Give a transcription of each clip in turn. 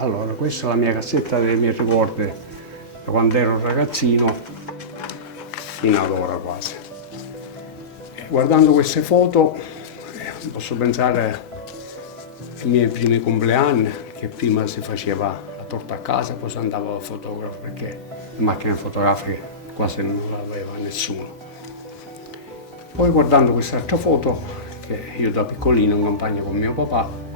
Allora, questa è la mia cassetta dei miei ricordi da quando ero ragazzino fino ad ora quasi. E guardando queste foto posso pensare ai miei primi compleanni, che prima si faceva la torta a casa, poi si andava al fotografo, perché le macchine fotografiche quasi non l'aveva nessuno. Poi guardando quest'altra foto, che io da piccolino in campagna con mio papà,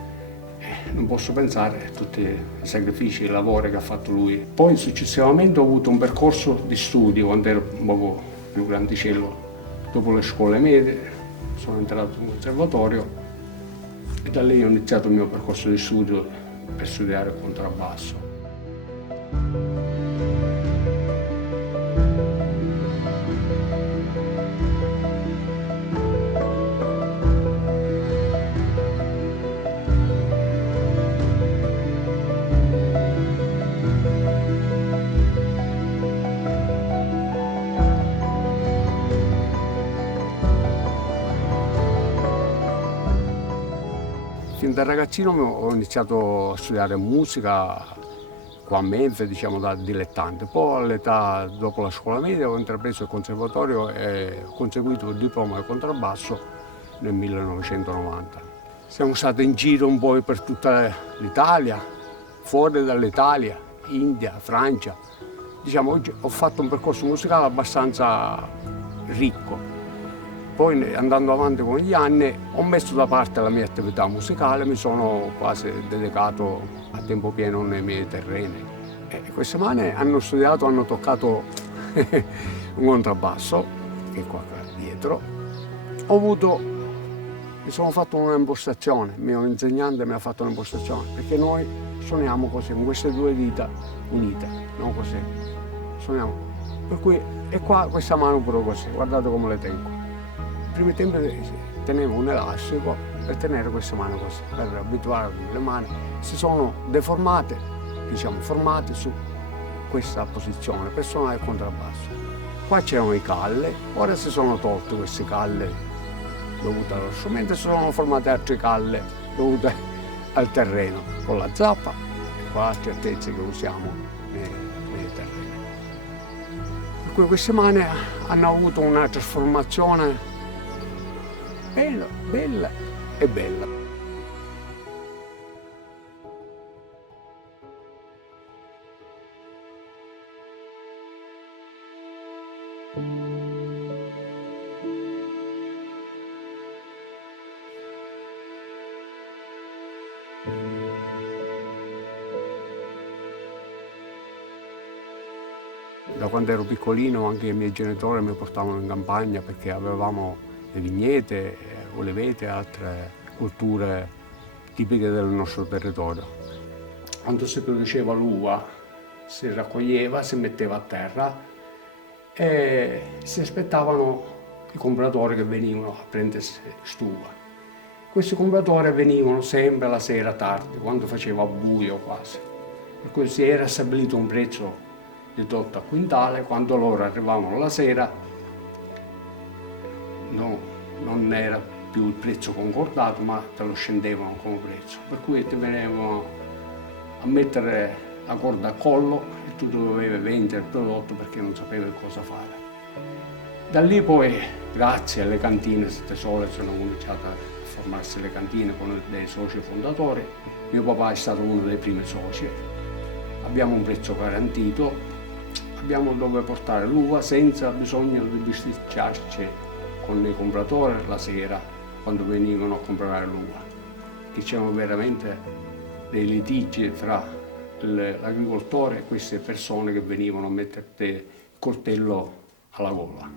non posso pensare a tutti i sacrifici e i lavori che ha fatto lui. Poi successivamente ho avuto un percorso di studio quando ero un poco più grandicello. Dopo le scuole medie sono entrato in conservatorio e da lì ho iniziato il mio percorso di studio per studiare il contrabbasso. Fin da ragazzino ho iniziato a studiare musica qua a Menfe, diciamo da dilettante. Poi all'età, dopo la scuola media, ho intrapreso il conservatorio e ho conseguito il diploma di contrabbasso nel 1990. Siamo stati in giro un po' per tutta l'Italia, fuori dall'Italia, India, Francia. Diciamo, ho fatto un percorso musicale abbastanza ricco. Poi andando avanti con gli anni ho messo da parte la mia attività musicale, mi sono quasi dedicato a tempo pieno nei miei terreni. E queste mani hanno studiato, hanno toccato un contrabbasso, che è qua dietro. Mi sono fatto un'impostazione, il mio insegnante mi ha fatto un'impostazione, perché noi suoniamo così, con queste due dita unite, non così, suoniamo. Per cui è qua questa mano pure così, guardate come le tengo. Nei primi tempi tenevo un elastico per tenere queste mani così, per abituare le mani. Si sono deformate, diciamo, formate su questa posizione per suonare il contrabbasso. Qua c'erano i calli, ora si sono tolti questi calli dovuti allo strumento, si sono formate altre calle dovute al terreno, con la zappa e con altre altezze che usiamo nei terreni. Per cui queste mani hanno avuto una trasformazione bella, bella e bella. Da quando ero piccolino anche i miei genitori mi portavano in campagna perché avevamo le vignette, olivete e altre culture tipiche del nostro territorio. Quando si produceva l'uva si raccoglieva, si metteva a terra e si aspettavano i compratori che venivano a prendersi quest'uva. Questi compratori venivano sempre la sera tardi, quando faceva buio quasi. Per cui si era stabilito un prezzo di tot a quintale, quando loro arrivavano la sera non era più il prezzo concordato, ma te lo scendevano come prezzo. Per cui ti venivano a mettere la corda a collo e tu dovevi vendere il prodotto perché non sapevi cosa fare. Da lì poi, grazie alle cantine sole, sono cominciate a formarsi le cantine con dei soci fondatori. Mio papà è stato uno dei primi soci. Abbiamo un prezzo garantito, abbiamo dove portare l'uva senza bisogno di bisticciarci con i compratori la sera quando venivano a comprare l'uva. C'erano veramente dei litigi fra l'agricoltore e queste persone che venivano a metterti il coltello alla gola.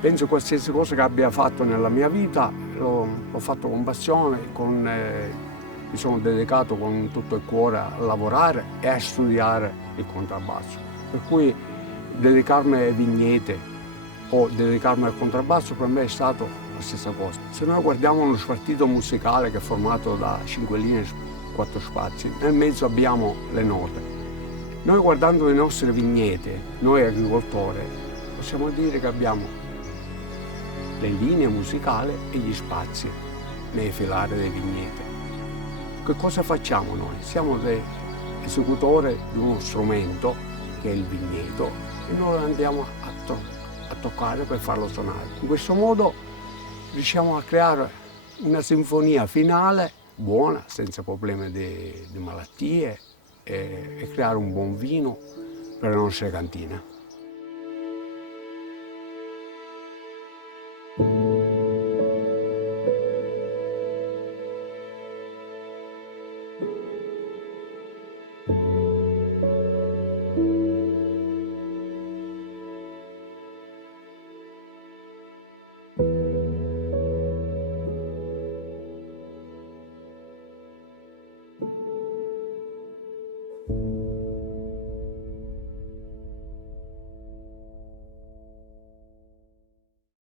Penso qualsiasi cosa che abbia fatto nella mia vita l'ho fatto con passione, mi sono dedicato con tutto il cuore a lavorare e a studiare il contrabbasso. Per cui dedicarmi alle vignette o dedicarmi al contrabbasso per me è stato la stessa cosa. Se noi guardiamo uno spartito musicale che è formato da 5 linee, 4 spazi, nel mezzo abbiamo le note. Noi guardando le nostre vignette, noi agricoltori, possiamo dire che abbiamo le linee musicali e gli spazi nei filari dei vigneti. Che cosa facciamo noi? Siamo dei esecutori di uno strumento che è il vigneto e noi andiamo a toccare per farlo suonare. In questo modo riusciamo a creare una sinfonia finale buona, senza problemi di malattie e creare un buon vino per le nostre cantine.